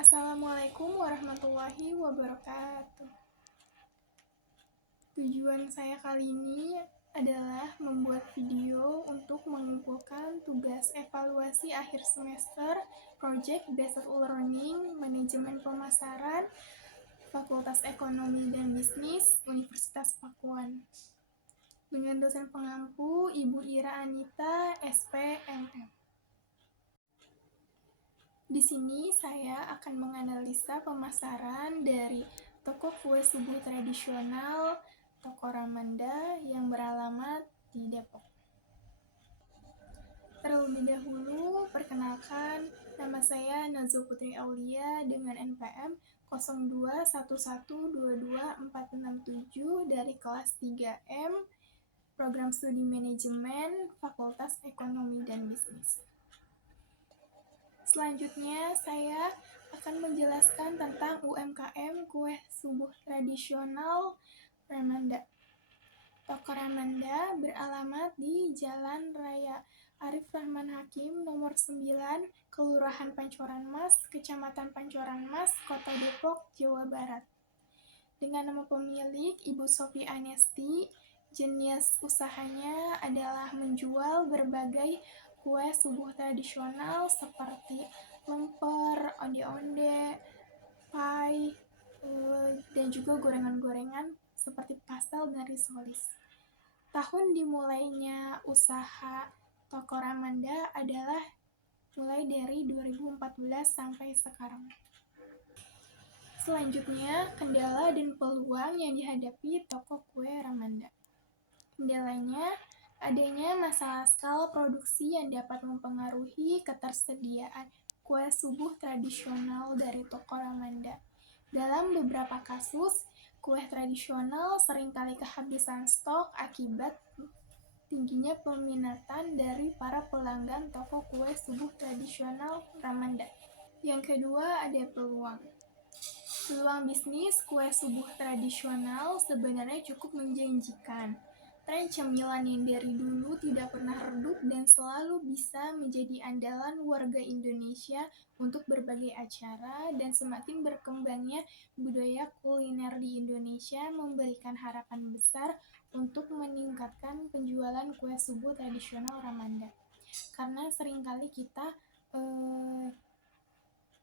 Assalamualaikum warahmatullahi wabarakatuh. Tujuan saya kali ini adalah membuat video untuk mengumpulkan tugas evaluasi akhir semester Project Based Learning Manajemen Pemasaran Fakultas Ekonomi dan Bisnis Universitas Pakuan dengan dosen pengampu Ibu Ira Anita, SPMM. Di sini saya akan menganalisa pemasaran dari toko kue subuh tradisional Toko Ramanda yang beralamat di Depok. Terlebih dahulu, perkenalkan, nama saya Nazul Putri Aulia dengan NPM 0211224467 dari kelas 3M, Program Studi Manajemen, Fakultas Ekonomi dan Bisnis. Selanjutnya, saya akan menjelaskan tentang UMKM Kue Subuh Tradisional Ramanda. Toko Ramanda beralamat di Jalan Raya Arif Rahman Hakim nomor 9, Kelurahan Pancoran Mas, Kecamatan Pancoran Mas, Kota Depok, Jawa Barat. Dengan nama pemilik Ibu Sofi Anesti, jenis usahanya adalah menjual berbagai kue subuh tradisional seperti lemper, onde-onde, pie, dan juga gorengan-gorengan seperti pastel dan risoles. Tahun dimulainya usaha Toko Ramanda adalah mulai dari 2014 sampai sekarang. Selanjutnya, kendala dan peluang yang dihadapi Toko Kue Ramanda. Kendalanya, adanya masalah skala produksi yang dapat mempengaruhi ketersediaan kue subuh tradisional dari Toko Ramanda. Dalam beberapa kasus, kue tradisional seringkali kehabisan stok akibat tingginya peminatan dari para pelanggan toko kue subuh tradisional Ramanda. Yang kedua, ada peluang. Peluang bisnis kue subuh tradisional sebenarnya cukup menjanjikan. Tren cemilan yang dari dulu tidak pernah redup dan selalu bisa menjadi andalan warga Indonesia untuk berbagai acara, dan semakin berkembangnya budaya kuliner di Indonesia memberikan harapan besar untuk meningkatkan penjualan kue subuh tradisional Ramanda. Karena seringkali kita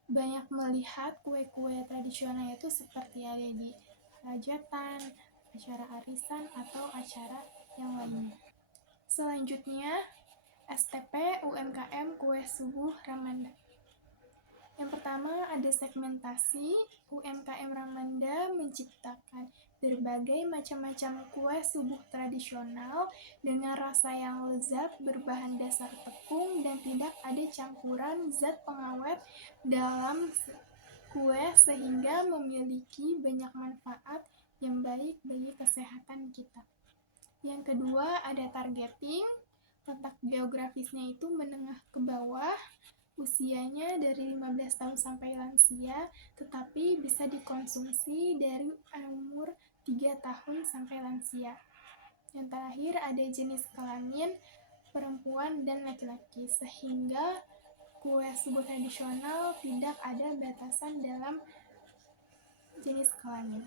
banyak melihat kue-kue tradisional itu seperti ada di hajatan, acara arisan, atau acara yang lainnya. Selanjutnya, STP UMKM Kue Subuh Ramanda. Yang pertama, ada segmentasi. UMKM Ramanda menciptakan berbagai macam-macam kue subuh tradisional dengan rasa yang lezat berbahan dasar tepung dan tidak ada campuran zat pengawet dalam kue sehingga memiliki banyak manfaat yang baik bagi kesehatan kita. Yang kedua, ada targeting. Letak geografisnya itu menengah ke bawah. Usianya dari 15 tahun sampai lansia, tetapi bisa dikonsumsi dari umur 3 tahun sampai lansia. Yang terakhir, ada jenis kelamin perempuan dan laki-laki, sehingga kue subuh tradisional tidak ada batasan dalam jenis kelamin.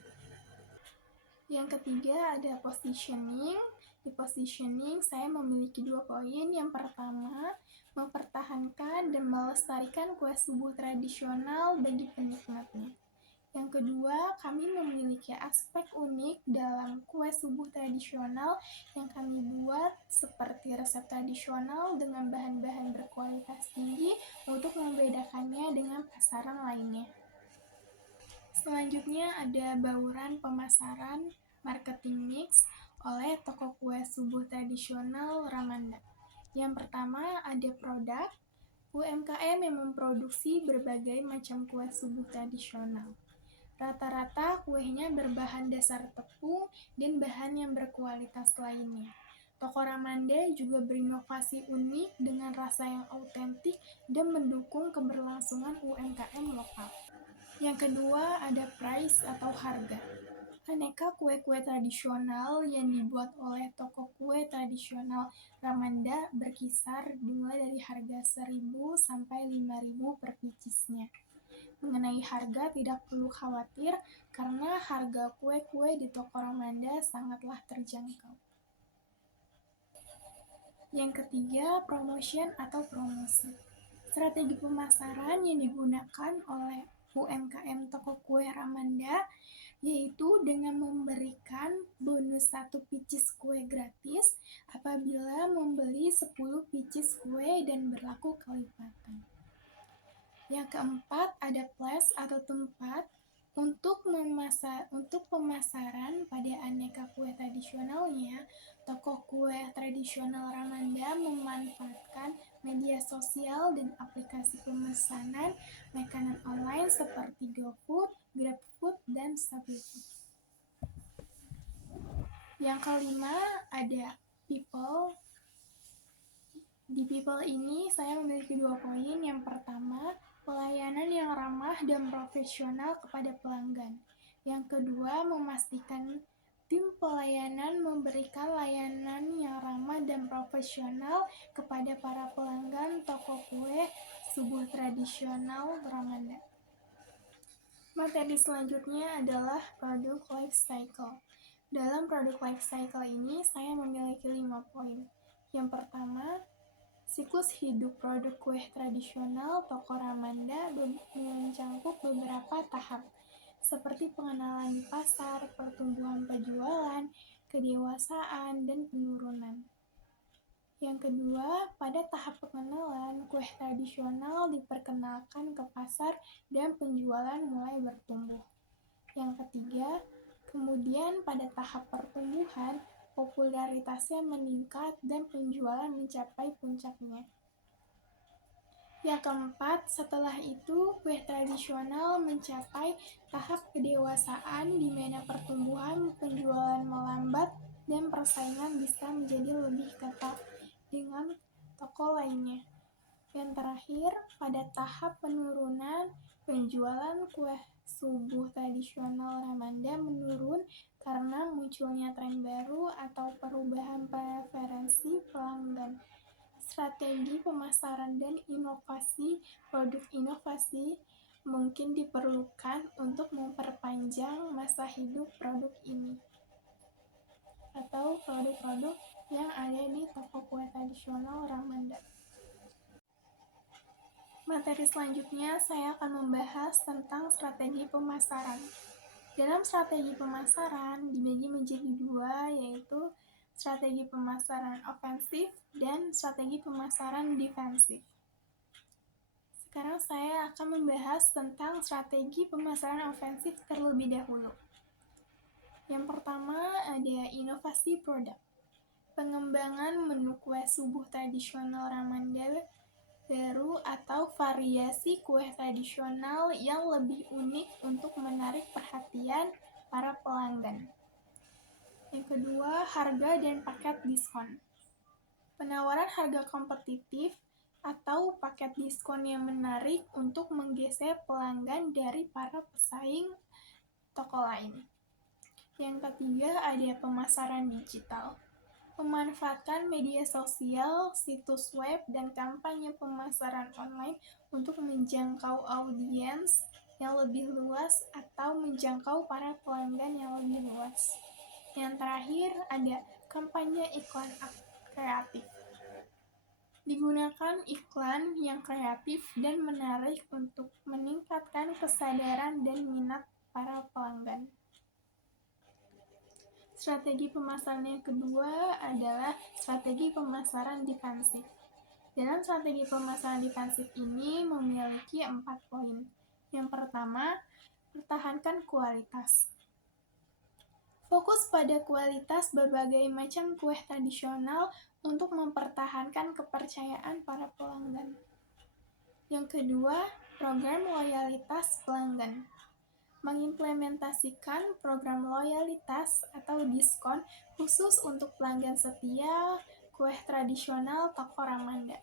Yang ketiga, ada positioning. Di positioning, saya memiliki 2 poin. Yang pertama, mempertahankan dan melestarikan kue subuh tradisional bagi penikmatnya. Yang kedua, kami memiliki aspek unik dalam kue subuh tradisional yang kami buat seperti resep tradisional dengan bahan-bahan berkualitas tinggi untuk membedakannya dengan pasaran lainnya. Selanjutnya ada bauran pemasaran marketing mix oleh toko kue subuh tradisional Ramanda. Yang pertama, ada produk. UMKM yang memproduksi berbagai macam kue subuh tradisional. Rata-rata kuenya berbahan dasar tepung dan bahan yang berkualitas lainnya. Toko Ramanda juga berinovasi unik dengan rasa yang autentik dan mendukung keberlangsungan UMKM lokal. Yang kedua, ada price atau harga. Aneka kue-kue tradisional yang dibuat oleh toko kue tradisional Ramanda berkisar dimulai dari harga 1.000 sampai 5.000 per piecesnya. Mengenai harga tidak perlu khawatir karena harga kue-kue di toko Ramanda sangatlah terjangkau. Yang ketiga, promotion atau promosi. Strategi pemasaran yang digunakan oleh UMKM toko kue Ramanda yaitu dengan memberikan bonus 1 pieces kue gratis apabila membeli 10 pieces kue dan berlaku kelipatan. Yang keempat, ada place atau tempat untuk pemasaran pada aneka kue tradisionalnya. Toko kue tradisional Ramanda memanfaatkan media sosial dan aplikasi pemesanan makanan online seperti GoFood, GrabFood, dan ShopeeFood. Yang kelima, ada people. Di people ini saya memiliki 2 poin. Yang pertama, pelayanan yang ramah dan profesional kepada pelanggan. Yang kedua, memastikan tim pelayanan memberikan layanan yang ramah dan profesional kepada para pelanggan toko kue subuh tradisional Ramanda. Materi selanjutnya adalah produk life cycle. Dalam produk life cycle ini, saya memiliki 5 poin. Yang pertama, siklus hidup produk kue tradisional toko Ramanda mencakup beberapa tahap, seperti pengenalan di pasar, pertumbuhan penjualan, kedewasaan, dan penurunan. Yang kedua, pada tahap pengenalan, kue tradisional diperkenalkan ke pasar dan penjualan mulai bertumbuh. Yang ketiga, kemudian pada tahap pertumbuhan, popularitasnya meningkat dan penjualan mencapai puncaknya. Yang keempat, setelah itu kue tradisional mencapai tahap kedewasaan di mana pertumbuhan penjualan melambat dan persaingan bisa menjadi lebih ketat dengan toko lainnya. Yang terakhir, pada tahap penurunan, penjualan kue subuh tradisional Ramanda menurun karena munculnya tren baru atau perubahan preferensi pelanggan. Strategi pemasaran dan inovasi produk inovasi mungkin diperlukan untuk memperpanjang masa hidup produk ini atau produk-produk yang ada di toko kue tradisional Ramanda. Materi selanjutnya saya akan membahas tentang strategi pemasaran. Dalam strategi pemasaran dibagi menjadi 2, yaitu strategi pemasaran ofensif dan strategi pemasaran defensif. Sekarang saya akan membahas tentang strategi pemasaran ofensif terlebih dahulu. Yang pertama ada inovasi produk. Pengembangan menu kue subuh tradisional Ramanda baru atau variasi kue tradisional yang lebih unik untuk menarik perhatian para pelanggan. Yang kedua, harga dan paket diskon. Penawaran harga kompetitif atau paket diskon yang menarik untuk menggeser pelanggan dari para pesaing toko lain. Yang ketiga, ada pemasaran digital. Memanfaatkan media sosial, situs web, dan kampanye pemasaran online untuk menjangkau audiens yang lebih luas atau menjangkau para pelanggan yang lebih luas. Yang terakhir ada kampanye iklan kreatif. Digunakan iklan yang kreatif dan menarik untuk meningkatkan kesadaran dan minat para pelanggan. Strategi pemasaran yang kedua adalah strategi pemasaran defensif. Dalam strategi pemasaran defensif ini memiliki 4 poin. Yang pertama, pertahankan kualitas. Fokus pada kualitas berbagai macam kue tradisional untuk mempertahankan kepercayaan para pelanggan. Yang kedua, program loyalitas pelanggan. Mengimplementasikan program loyalitas atau diskon khusus untuk pelanggan setia kue tradisional toko Ramanda.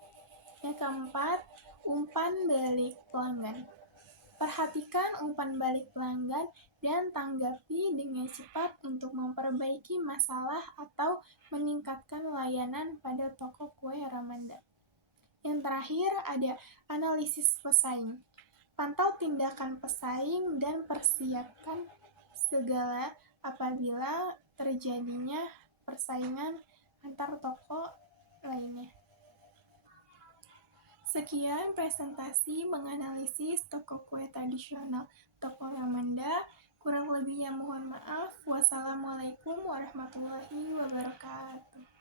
Yang keempat, umpan balik pelanggan. Perhatikan umpan balik pelanggan dan tanggapi dengan cepat untuk memperbaiki masalah atau meningkatkan layanan pada toko kue Ramanda. Yang terakhir ada analisis pesaing. Pantau tindakan pesaing dan persiapkan segala apabila terjadinya persaingan antar toko lainnya. Sekian presentasi menganalisis toko kue tradisional Toko Lamanda. Kurang lebihnya mohon maaf. Wassalamualaikum warahmatullahi wabarakatuh.